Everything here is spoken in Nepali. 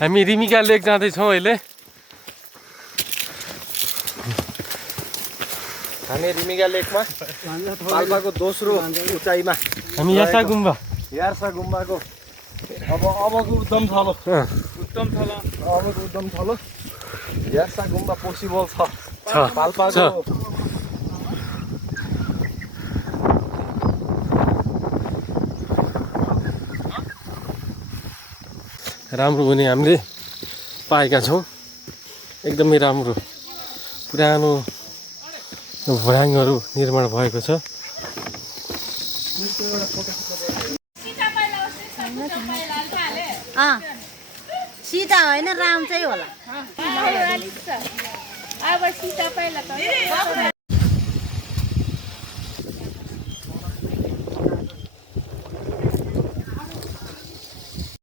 हामी रिमिका लेक जाँदैछौँ अहिले। हामी रिमिका लेकमा पाल्पाको दोस्रो उचाइमा हामी यासा गुम्बा गुम्बाको अबको उद्यम थलो अबको उद्यम थलो यासा गुम्बा पोसिबल छ पाल्पाको। राम्रो हुने हामीले पाएका छौँ। एकदमै राम्रो पुरानो भ्याङहरू निर्माण भएको छ। सीता होइन राम चाहिँ होला। अब सीता पहिला त